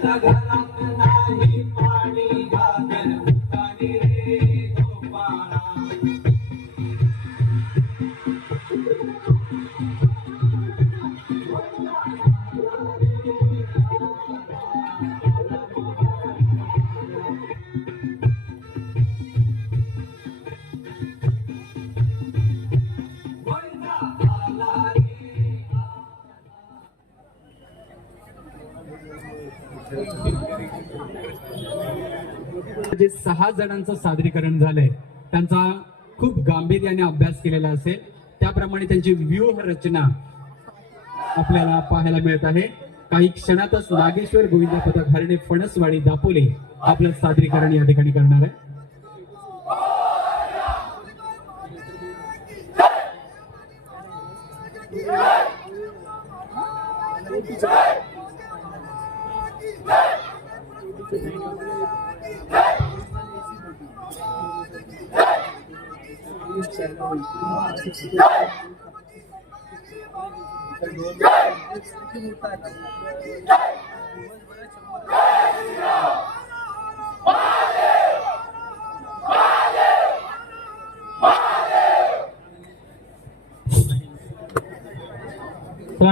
Tá, tá, tá, जे सहा जणांचं सादरीकरण झालंय त्यांचा खूप गांभीर्याने अभ्यास केलेला असेल त्याप्रमाणे त्यांची व्यूह रचना आपल्याला पाहायला मिळत आहे. काही क्षणातच नागेश्वर गोविंद पथक हरणे फणसवाडी दापोले आपलं सादरीकरण या ठिकाणी करणार आहे.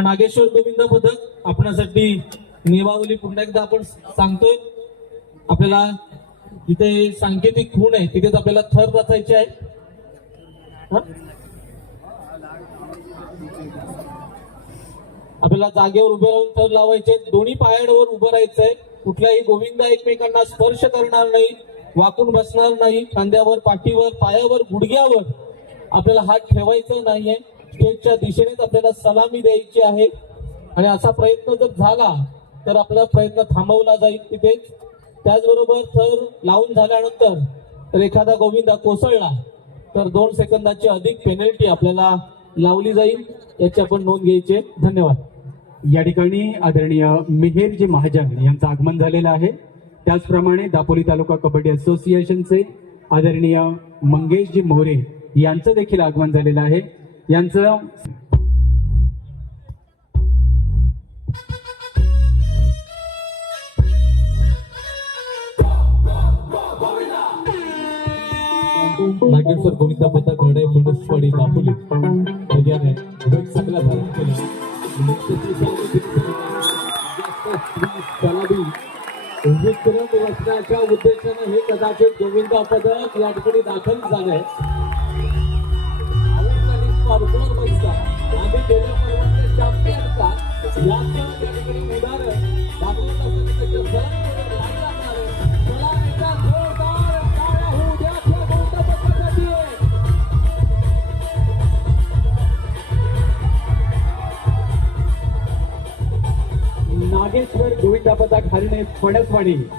नागेश्वर गोविंद पथक आपणासाठी नियमावली पुन्हा एकदा आपण सांगतोय. आपल्याला इथे सांकेतिक खूण आहे. तिथेच आपल्याला थर रचायचे आहे. आपल्याला जागेवर उभे राहून थर लावायचे दोन्ही पायावर उभं राहायचंय. कुठल्याही गोविंदा एकमेकांना स्पर्श करणार नाही. वाकून बसणार नाही. खांद्यावर पाठीवर पायावर गुडघ्यावर आपल्याला हात ठेवायचा नाहीये. स्टेजच्या दिशेनेच आपल्याला सलामी द्यायची आहे. आणि असा प्रयत्न जर झाला तर आपला प्रयत्न थांबवला जाईल तिथेच. त्याचबरोबर थर लावून झाल्यानंतर तर एखादा गोविंदा कोसळला. तर दोन सेकंदाची अधिक पेनल्टी आपल्याला लावली जाईल याची आपण नोंद घ्यायची धन्यवाद. या ठिकाणी आदरणीय मिहेरजी महाजन यांचं आगमन झालेलं आहे. त्याचप्रमाणे दापोली तालुका कबड्डी असोसिएशनचे आदरणीय मंगेशजी मोरे यांचं देखील आगमन झालेलं आहे. यांचं नागेश्वर गोविंदा पथक हरडे फणसवाडी दापोली. सगळ्याने भेट चांगला धारण केला सलामी रचण्याच्या उद्देशाने हे कदाचित गोविंदा पदक या ठिकाणी दाखल झालंय आवडणारी स्पर्धेवर बसता. आम्ही नागेश्वर गोविंदा पथक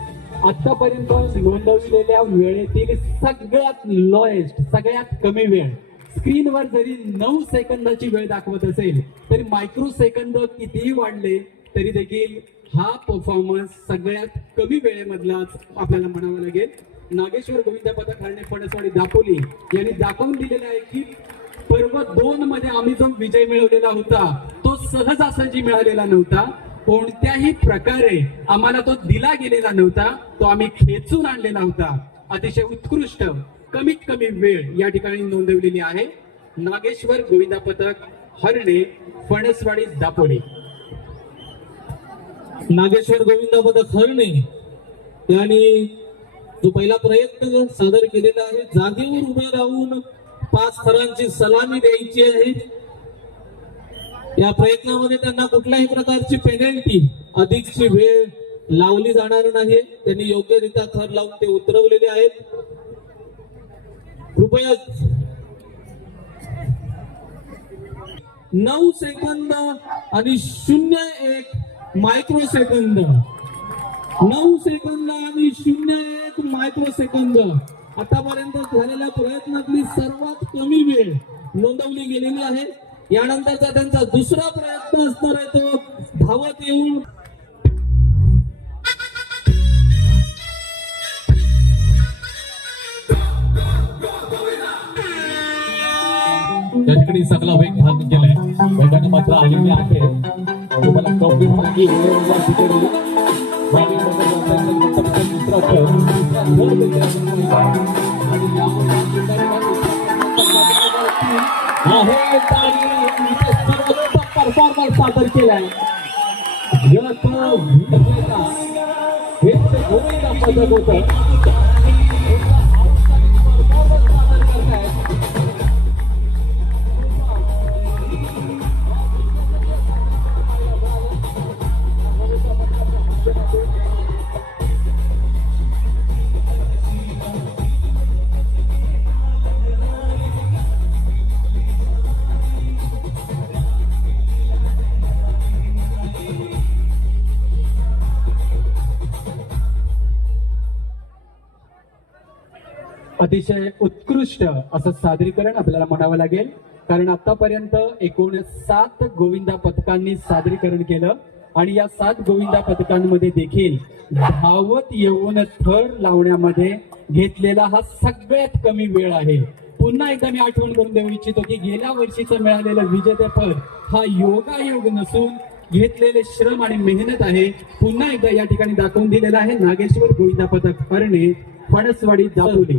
आतापर्यंत नोंदविलेल्या वेळेतील सगळ्यात लोएस्ट सगळ्यात कमी वेळ. स्क्रीनवर जरी नऊ सेकंदाची वेळ दाखवत असेल तरी मायक्रो सेकंद कितीही वाढले तरी देखील हा परफॉर्मन्स सगळ्यात कमी वेळेमधलाच आपल्याला म्हणावा लागेल. नागेश्वर गोविंदा पथक हरणे फणसवाडी दापोली यांनी दाखवून दिलेलं आहे की पर्व दोन मध्ये आम्ही जो विजय मिळवलेला होता तो सहजासहजी मिळालेला नव्हता. कोणत्याही प्रकारे आम्हाला तो दिला गेलेला नव्हता तो आम्ही खेचून आणलेला होता अतिशय उत्कृष्ट कमीत कमी वेळ या ठिकाणी नोंदवलेली आहे. नागेश्वर गोविंदा पथक हरणे फणसवाडी दापोली. नागेश्वर गोविंदा पदक हरणे. यांनी जो पहिला प्रयत्न सादर केलेला आहे जागेवर उभे राहून पाच थरांची सलामी द्यायची आहे. या प्रयत्नामध्ये त्यांना कुठल्याही प्रकारची पेनल्टी अधिकची वेळ लावली जाणार नाही. त्यांनी योग्यरित्या थर लावून ते उतरवलेले आहेत. कृपया नऊ सेकंद आणि शून्य एक मायक्रो सेकंद नऊ सेकंद आणि शून्य एक मायक्रो सेकंद आतापर्यंत झालेल्या प्रयत्नातली सर्वात कमी वेळ नोंदवली गेलेली आहे. यानंतरचा त्यांचा दुसरा प्रयत्न असणार आहे तो धावत येऊन. त्या सगळा वेग भाग केलाय वेगाने मात्र आलेली आहे. तुम्हाला कॉपी मागे वेळेवर आणि परफॉर्मन्स सादर केलाय यश विजेता. गोविंदा पदक होतं अतिशय उत्कृष्ट असं सादरीकरण आपल्याला म्हणावं लागेल. कारण आतापर्यंत एकूण सात गोविंदा पथकांनी सादरीकरण केलं. आणि या सात गोविंदा पथकांमध्ये देखील धावत येऊन थर लावण्यामध्ये घेतलेला हा सगळ्यात कमी वेळ आहे. पुन्हा एकदा मी आठवण करून देऊ इच्छितो की गेल्या वर्षीचं मिळालेलं विजेतेपद हा योगायोग नसून घेतलेले श्रम आणि मेहनत आहे. पुन्हा एकदा या ठिकाणी दाखवून दिलेलं आहे नागेश्वर गोविंदा पथक करणे फणसवाडी दापोली.